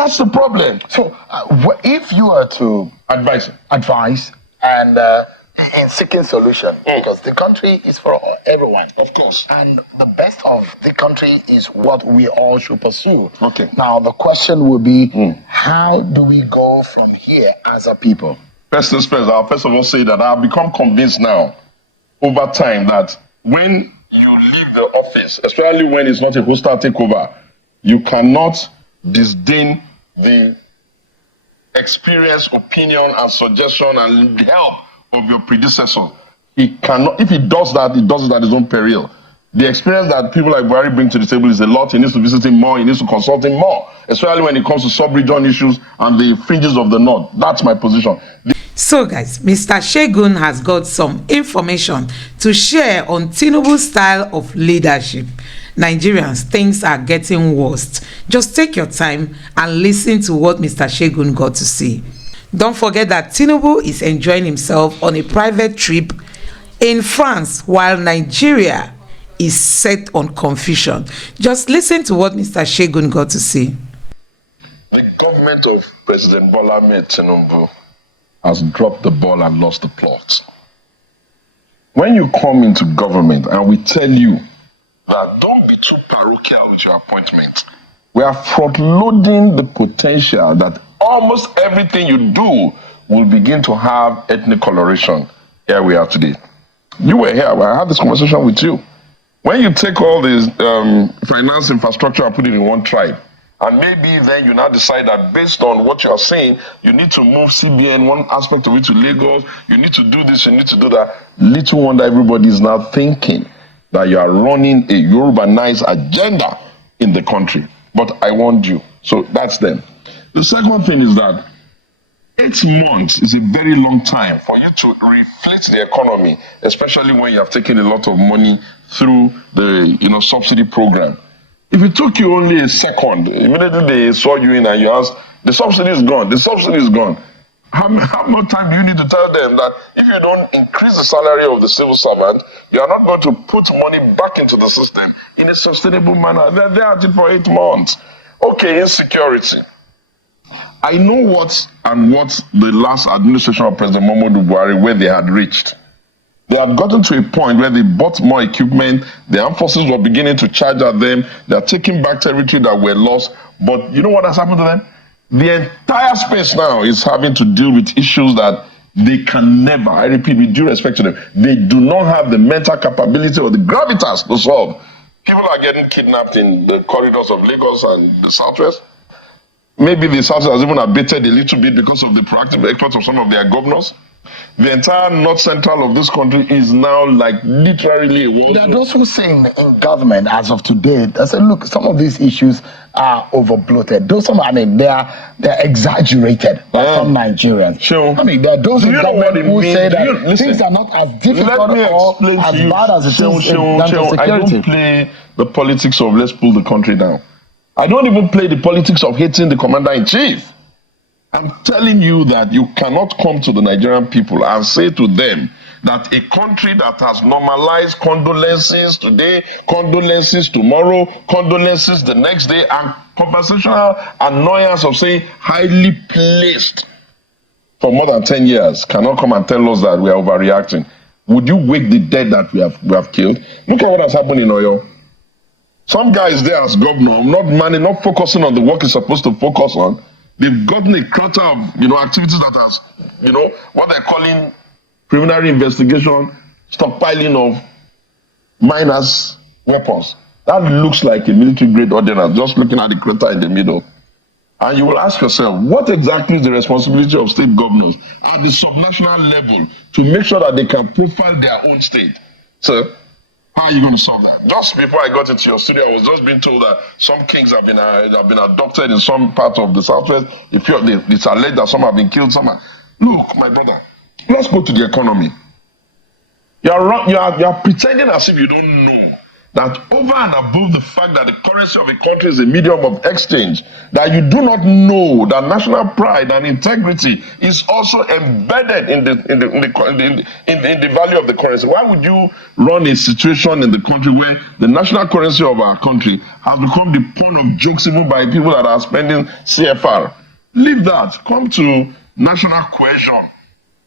That's the problem. So, if you are to advise and in seeking solution, because the country is for everyone, of course, and the best of the country is what we all should pursue. Okay. Now, the question will be, how do we go from here as a people? First things first, I'll first of all say that I've become convinced now, over time, that when you leave the office, especially when it's not a hostile takeover, you cannot disdain the experience, opinion, and suggestion and help of your predecessor. He cannot. If he does that, he does it at his own peril. The experience that people like Bwala bring to the table is a lot. He needs to visit him more. He needs to consult him more, especially when it comes to sub-region issues and the fringes of the north. That's my position. So guys, Mr. Seun has got some information to share on Tinubu's style of leadership. Nigerians, things are getting worse. Just take your time and listen to what Mr. Seun got to say. Don't forget that Tinubu is enjoying himself on a private trip in France while Nigeria is set on confusion. Just listen to what Mr. Seun got to say. The government of President Bwala Tinubu has dropped the ball and lost the plot. When you come into government and we tell you that don't be too parochial with your appointment, we are front-loading the potential that almost everything you do will begin to have ethnic coloration. Here we are today. You were here, I had this conversation with you. When you take all this finance infrastructure and put it in one tribe, and maybe then you now decide that based on what you are saying, you need to move CBN, one aspect of it, to Lagos, you need to do this, you need to do that. Little wonder everybody is now thinking that you are running a Yorubanized agenda in the country. But I warned you. So that's them. The second thing is that 8 months is a very long time for you to reflate the economy, especially when you have taken a lot of money through the subsidy program. If it took you only a second, immediately they saw you in and you asked, the subsidy is gone, the subsidy is gone. How much time do you need to tell them that if you don't increase the salary of the civil servant, you are not going to put money back into the system in a sustainable manner? They're at it for 8 months. Okay, insecurity. I know what the last administration of President Muhammadu Buhari, where they had reached. They had gotten to a point where they bought more equipment, the armed forces were beginning to charge at them, they are taking back territory that were lost. But you know what has happened to them? The entire space now is having to deal with issues that they can never, I repeat, with due respect to them, they do not have the mental capability or the gravitas to solve. People are getting kidnapped in the corridors of Lagos and the Southwest. Maybe the Southwest has even abated a little bit because of the proactive efforts of some of their governors. The entire north central of this country is now like literally a war zone. There are those who say in government as of today, they say, look, some of these issues are overbloated. They're exaggerated by some Nigerians. Sure. I mean, there are those in government who say that things are not as difficult or as bad as it is in terms of security. I don't play the politics of let's pull the country down. I don't even play the politics of hating the commander-in-chief. I'm telling you that you cannot come to the Nigerian people and say to them that a country that has normalized condolences today, condolences tomorrow, condolences the next day, and conversational annoyance of saying highly placed for more than 10 years cannot come and tell us that we are overreacting. Would you wake the dead that we have killed? Look at what has happened in Oyo. Some guys there as governor, not focusing on the work he's supposed to focus on. They've gotten a clutter of, activities that has, what they're calling preliminary investigation, stockpiling of miners' weapons. That looks like a military-grade ordnance, just looking at the crater in the middle. And you will ask yourself, what exactly is the responsibility of state governors at the subnational level to make sure that they can profile their own state? So, how are you going to solve that? Just before I got into your studio, I was just being told that some kings have been adopted in some part of the Southwest. It's alleged that some have been killed. Look, my brother, let's go to the economy. You are pretending as if you don't know that over and above the fact that the currency of a country is a medium of exchange, that you do not know that national pride and integrity is also embedded in the value of the currency. Why would you run a situation in the country where the national currency of our country has become the pawn of jokes even by people that are spending CFR? Leave that. Come to national cohesion.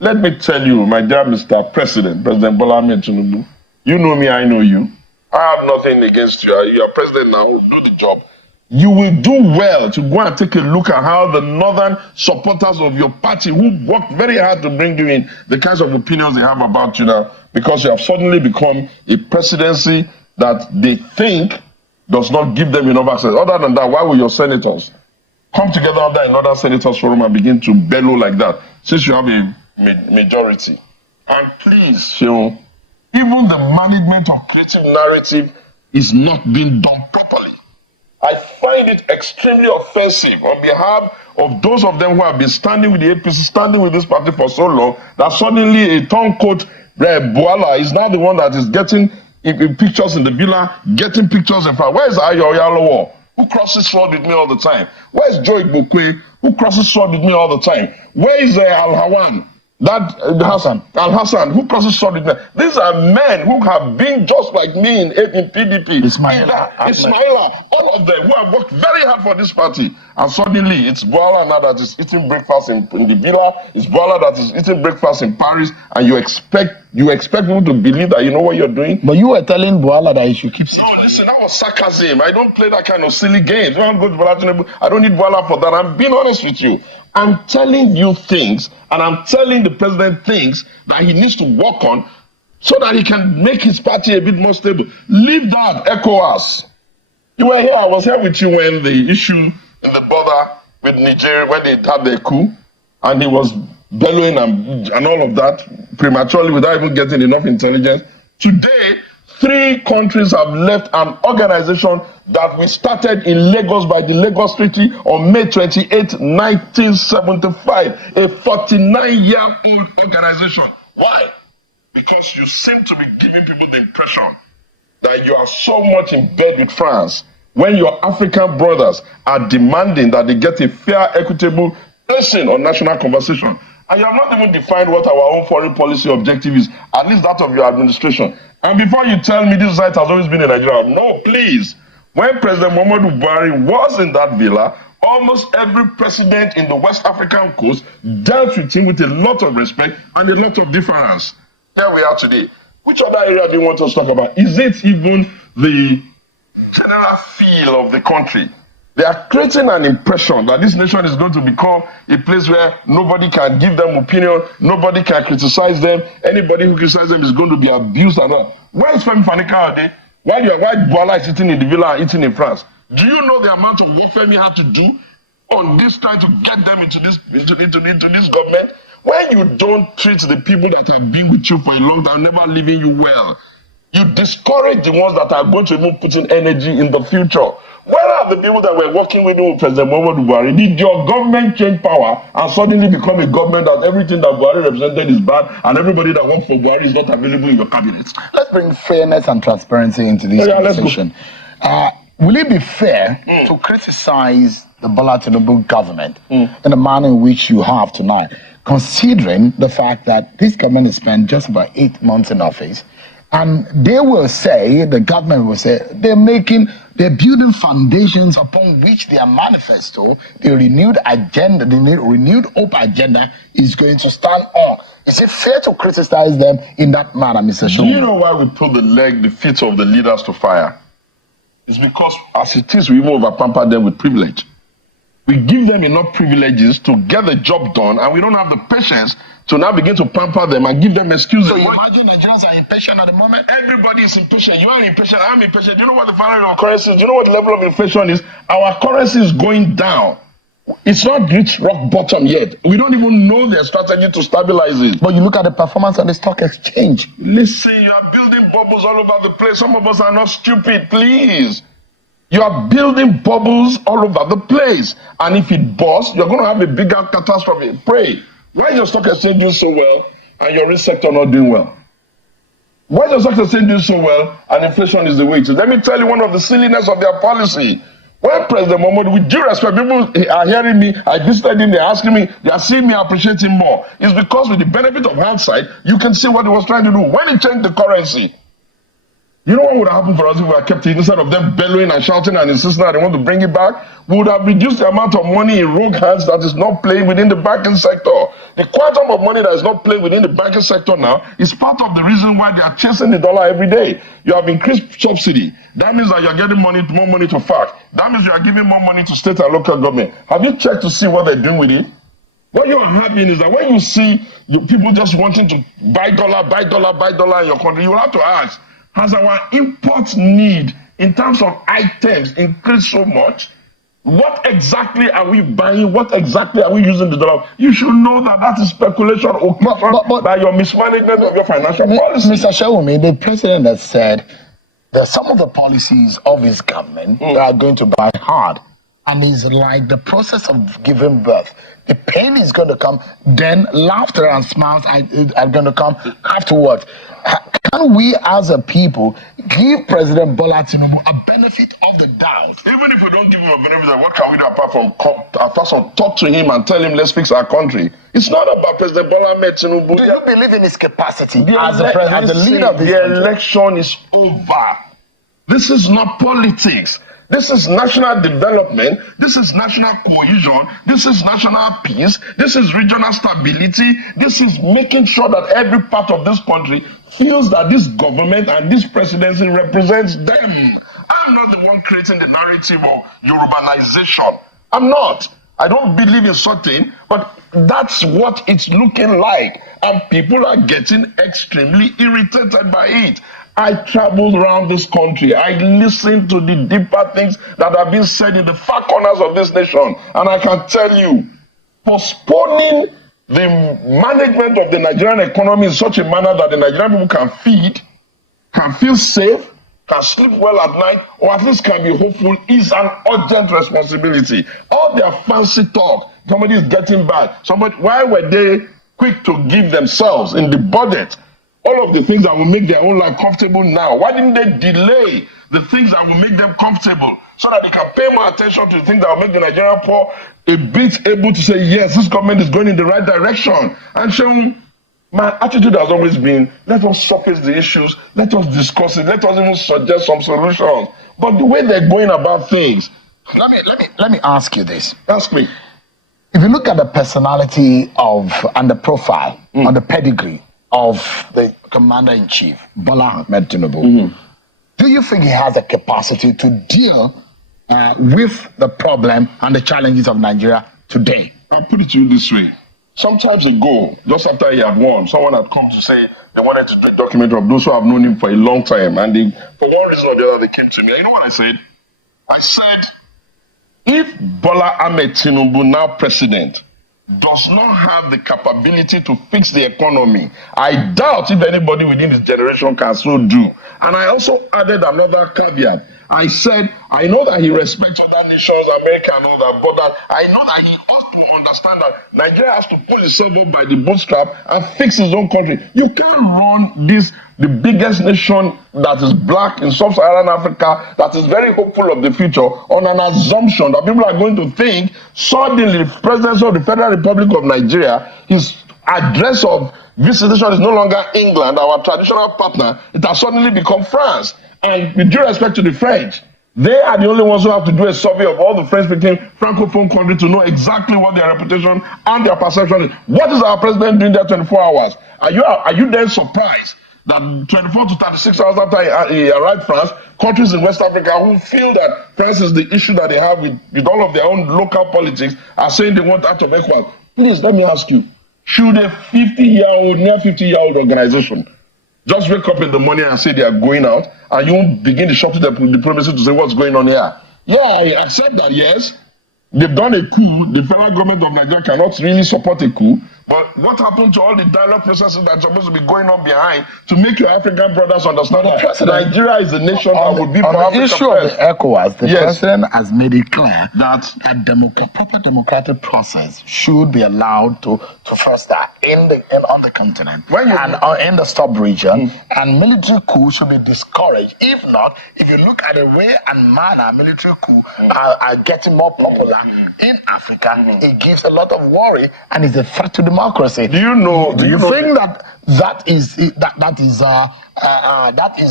Let me tell you, my dear Mr. President Bwala Tinubu, you know me, I know you. I have nothing against you. You are president now, do the job. You will do well to go and take a look at how the northern supporters of your party, who worked very hard to bring you in, the kinds of opinions they have about you now, because you have suddenly become a presidency that they think does not give them enough access. Other than that, why will your senators come together under another senators forum and begin to bellow like that, since you have a majority? And please, Seun, even the management of creative narrative is not being done properly. I find it extremely offensive on behalf of those of them who have been standing with the APC, standing with this party for so long, that suddenly a turncoat Bwala is now the one that is getting pictures in the villa, getting pictures in front. Where is Ayo Yalowo, who crosses sword with me all the time? Where is Joy Bokwe, who crosses sword with me all the time? Where is Al-Hawan? That Al-Hassan, who crosses sword with me. These are men who have been just like me in PDP. Ismaila, all of them who have worked very hard for this party. And suddenly it's Bwala now that is eating breakfast in the villa. It's Bwala that is eating breakfast in Paris. And you expect people to believe that you know what you're doing. But you were telling Bwala that he should keep. No, listen, that was sarcasm. I don't play that kind of silly games. I don't need Bwala for that. I'm being honest with you. I'm telling you things, and I'm telling the president things that he needs to work on so that he can make his party a bit more stable. Leave that, ECOWAS. You were here, I was here with you when the issue in the border with Nigeria, when they had their coup, and he was bellowing and all of that prematurely without even getting enough intelligence. Today, 3 countries have left an organization that we started in Lagos by the Lagos Treaty on May 28, 1975. A 49-year-old organization. Why? Because you seem to be giving people the impression that you are so much in bed with France when your African brothers are demanding that they get a fair, equitable placing on national conversation. And you have not even defined what our own foreign policy objective is, at least that of your administration. And before you tell me this site has always been in Nigeria, no, please. When President Muhammadu Buhari was in that villa, almost every president in the West African coast dealt with him with a lot of respect and a lot of deference. Here we are today. Which other area do you want us to talk about? Is it even the general feel of the country? They are creating an impression that this nation is going to become a place where nobody can give them opinion, nobody can criticize them, anybody who criticizes them is going to be abused and all. Where is Femi Fani-Kayode? Why Bwala is sitting in the villa and eating in France? Do you know the amount of work Femi had to do on this, trying to get them into this government? When you don't treat the people that have been with you for a long time, never leaving you well, you discourage the ones that are going to even put in energy in the future. Where are the people that were working with President Muhammadu Buhari? Did your government change power and suddenly become a government that everything that Buhari represented is bad and everybody that worked for Buhari is not available in your cabinet? Let's bring fairness and transparency into this conversation. Will it be fair to criticize the Bwala Tinubu government in the manner in which you have tonight, considering the fact that this government has spent just about 8 months in office, and they will say, the government will say, they're building foundations upon which their manifesto, the renewed agenda, the renewed hope agenda is going to stand on. Is it fair to criticize them in that manner, Mr. Seun? Do you know why we put the feet of the leaders to fire? It's because as it is, we even over-pamper them with privilege. We give them enough privileges to get the job done, and we don't have the patience to now begin to pamper them and give them excuses. So you imagine Nigerians are impatient at the moment? Everybody is impatient. You are impatient. I'm impatient. Do you know what the value of our currency is? Do you know what the level of inflation is? Our currency is going down. It's not reached rock bottom yet. We don't even know their strategy to stabilize it. But you look at the performance on the stock exchange. Listen, you are building bubbles all over the place. Some of us are not stupid, please. You are building bubbles all over the place. And if it bursts, you're going to have a bigger catastrophe. Pray. Why is your stock exchange doing so well and your risk sector not doing well? Why does Dr. Seun do so well and inflation is the way it is? Let me tell you one of the silliness of their policy. When President Mohamed, with due respect, people are hearing me, I visited him, they're asking me, they are seeing me appreciate him more. It's because with the benefit of hindsight, you can see what he was trying to do. When he changed the currency, you know what would have happened for us if we had kept it? Instead of them bellowing and shouting and insisting that they want to bring it back, we would have reduced the amount of money in rogue hands that is not playing within the banking sector. The quantum of money that is not playing within the banking sector now is part of the reason why they are chasing the dollar every day. You have increased subsidy. That means that you are getting more money to FAC. That means you are giving more money to state and local government. Have you checked to see what they're doing with it? What you are having is that when you see people just wanting to buy dollar in your country, you will have to ask, has our import need in terms of items increased so much? What exactly are we buying? What exactly are we using the dollar? You should know that that is speculation by your mismanagement of your financial policy. Mr. Shewumi, the president has said that some of the policies of his government are going to buy hard. And it's like the process of giving birth. The pain is going to come, then laughter and smiles are going to come afterwards. Can we as a people give President Bola Tinubu a benefit of the doubt? Even if we don't give him a benefit, what can we do apart from talk to him and tell him let's fix our country? It's not about President Bola Tinubu. Do you believe in his capacity as the leader of this country? Election is over. This is not politics. This is national development. This is national cohesion. This is national peace. This is regional stability. This is making sure that every part of this country feels that this government and this presidency represents them. I'm not the one creating the narrative of Yorubanization. I'm not. I don't believe in certain, but that's what it's looking like. And people are getting extremely irritated by it. I traveled around this country. I listened to the deeper things that have been said in the far corners of this nation. And I can tell you, postponing the management of the Nigerian economy in such a manner that the Nigerian people can feed, can feel safe, can sleep well at night, or at least can be hopeful, is an urgent responsibility. All their fancy talk, somebody is getting bad. Why were they quick to give themselves in the budget all of the things that will make their own life comfortable now? Why didn't they delay the things that will make them comfortable so that they can pay more attention to the things that will make the Nigerian poor a bit able to say, yes, this government is going in the right direction? And so my attitude has always been, let us surface the issues, let us discuss it, let us even suggest some solutions. But the way they're going about things, let me ask you this. Ask me. If you look at the personality of and the profile or the pedigree of the commander-in-chief, Bola Tinubu, do you think he has the capacity to deal with the problem and the challenges of Nigeria today? I'll put it to you this way. Sometimes ago, just after he had won, someone had come to say they wanted to do a documentary of those who have known him for a long time. And for one reason or the other, they came to me. And you know what I said? I said, if Bola Tinubu, now president, does not have the capability to fix the economy, I doubt if anybody within his generation can so do. And I also added another caveat. I said, I know that he respects other nations, America and all that, but that I know that he ought to understand that Nigeria has to pull itself up by the bootstrap and fix his own country. You can't run the biggest nation that is black in sub-Saharan Africa, that is very hopeful of the future, on an assumption that people are going to think suddenly the president of the Federal Republic of Nigeria, his address of visitation is no longer England, our traditional partner. It has suddenly become France. And with due respect to the French, they are the only ones who have to do a survey of all the French-speaking Francophone countries to know exactly what their reputation and their perception is. What is our president doing there 24 hours? Are you then surprised that 24 to 36 hours after he arrived in France, countries in West Africa who feel that France is the issue that they have with all of their own local politics are saying they want out of ECOWAS? Please, let me ask you, should a 50-year-old, near 50-year-old organization just wake up in the morning and say they are going out, and you begin to shop to the diplomacy to say what's going on here? Yeah, I accept that, yes. They've done a coup. The federal government of Nigeria cannot really support a coup. But what happened to all the dialogue processes that are supposed to be going on behind to make your African brothers understand that Nigeria is a nation that will be for Africa? On the issue of the ECOWAS, the president has made it clear that a proper democratic process should be allowed to foster on the continent and in the sub-region, and military coups should be discouraged. If not, if you look at the way and manner military coups are getting more popular in Africa, it gives a lot of worry and is a threat to democracy. Do you know? Do you think that is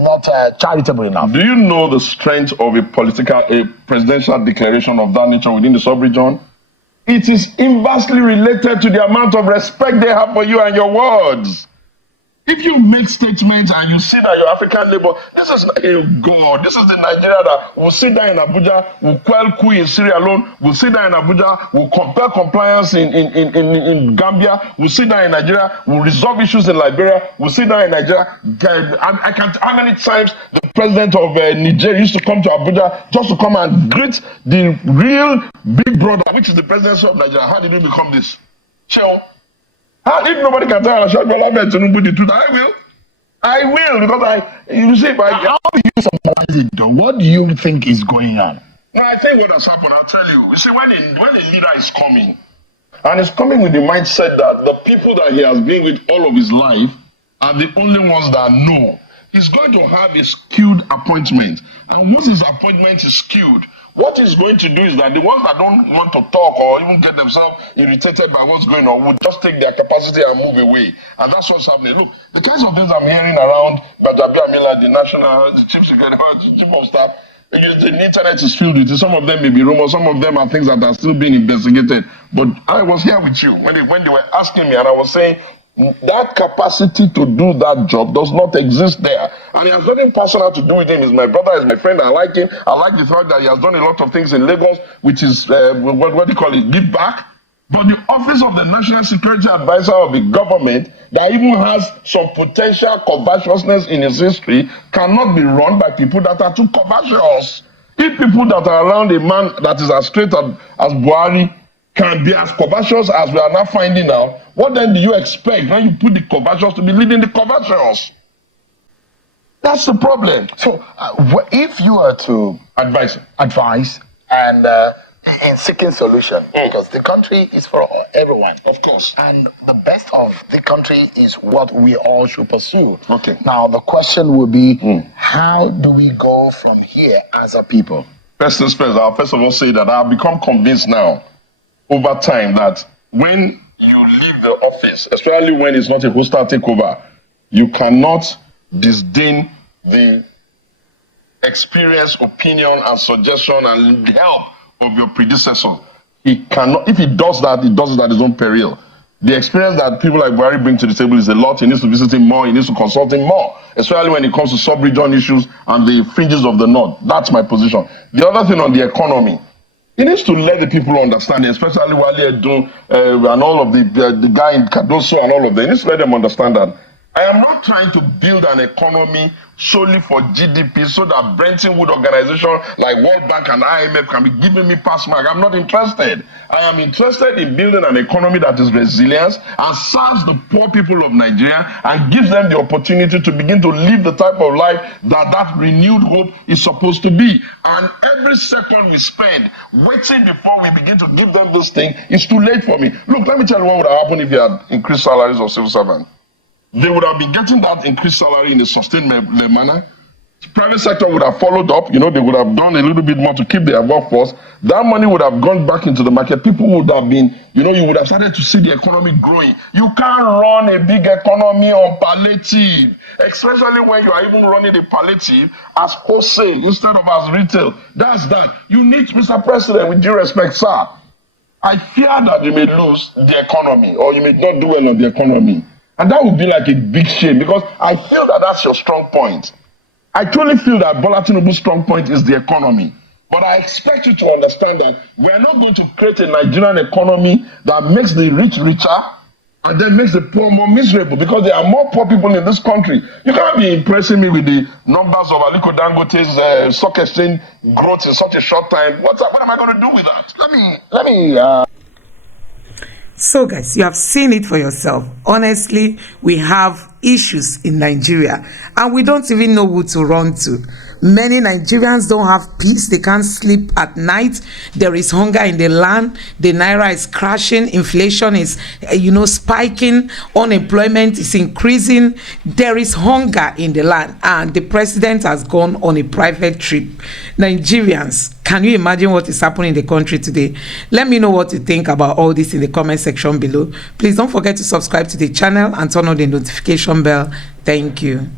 not charitable enough? Do you know the strength of a presidential declaration of that nature within the sub-region? It is inversely related to the amount of respect they have for you and your words. If you make statements and you see that your African neighbor, this is God, this is the Nigeria that will sit down in Abuja, will quell coup in Sierra Leone, will sit down in Abuja, will compel compliance in Gambia, will sit down in Nigeria, will resolve issues in Liberia, will sit down in Nigeria. I can't, how many times the president of Nigeria used to come to Abuja just to come and greet the real big brother, which is the presidency of Nigeria. How did he become this? Chill. If nobody can tell Bwala Tinubu the truth, I will, because you see, how do you summarize it though? What do you think is going on? No, I think what has happened, I'll tell you. You see, when a leader is coming, and he's coming with the mindset that the people that he has been with all of his life are the only ones that know, he's going to have a skewed appointment. And once his appointment is skewed, what he's going to do is that the ones that don't want to talk or even get themselves irritated by what's going on will just take their capacity and move away. And that's what's happening. Look, the kinds of things I'm hearing around the chief secretary, the chief of staff, the internet is filled with it. Some of them may be rumors, some of them are things that are still being investigated. But I was here with you when they were asking me, and I was saying, that capacity to do that job does not exist there. And it has nothing personal to do with him. He's my brother, he's my friend, I like him. I like the fact that he has done a lot of things in Lagos, which is, what do you call it, give back. But the office of the National Security Advisor of the government, that even has some potential covetousness in its history, cannot be run by people that are too covetous. If people that are around a man that is as straight as Buhari can be as covetous as we are now finding out, what then do you expect when you put the covetous to be leading the covetous? That's the problem. So, if you are to advise and in seeking solution, because the country is for everyone, of course, and the best of the country is what we all should pursue. Okay. Now the question will be, how do we go from here as a people? First things first, I'll first of all say that I've become convinced now, over time, that when you leave the office, especially when it's not a hostile takeover, you cannot disdain the experience, opinion, and suggestion and help of your predecessor. He cannot. If he does that, he does it at his own peril. The experience that people like Buhari bring to the table is a lot. He needs to visit him more. He needs to consult him more, especially when it comes to sub-region issues and the fringes of the north. That's my position. The other thing on the economy, he needs to let the people understand, especially Wale Edo and all of the guy in Cardoso and all of them. He needs to let them understand that I am not trying to build an economy solely for GDP so that Bretton Woods organization like World Bank and IMF can be giving me pass mark. I'm not interested. I am interested in building an economy that is resilient and serves the poor people of Nigeria and gives them the opportunity to begin to live the type of life that renewed hope is supposed to be. And every second we spend waiting before we begin to give them this thing is too late for me. Look, let me tell you what would have happened if you had increased salaries of civil servants. They would have been getting that increased salary in a sustained manner. The private sector would have followed up. They would have done a little bit more to keep their workforce. That money would have gone back into the market. People would have been, you would have started to see the economy growing. You can't run a big economy on palliative, especially when you are even running a palliative as wholesale instead of as retail. That's that. You need, Mr. President, with due respect, sir, I fear that you may lose the economy or you may not do well on the economy. And that would be like a big shame because I feel that that's your strong point. I truly feel that Bwala Tinubu's strong point is the economy. But I expect you to understand that we're not going to create a Nigerian economy that makes the rich richer and then makes the poor more miserable because there are more poor people in this country. You can't be impressing me with the numbers of Aliko Dangote's stock exchange growth in such a short time. What am I going to do with that? So guys, you have seen it for yourself. Honestly, we have issues in Nigeria and we don't even know who to run to. Many Nigerians don't have peace. They can't sleep at night. There is hunger in the land. The naira is crashing. Inflation is, spiking. Unemployment is increasing. There is hunger in the land. And the president has gone on a private trip. Nigerians, can you imagine what is happening in the country today? Let me know what you think about all this in the comment section below. Please don't forget to subscribe to the channel and turn on the notification bell. Thank you.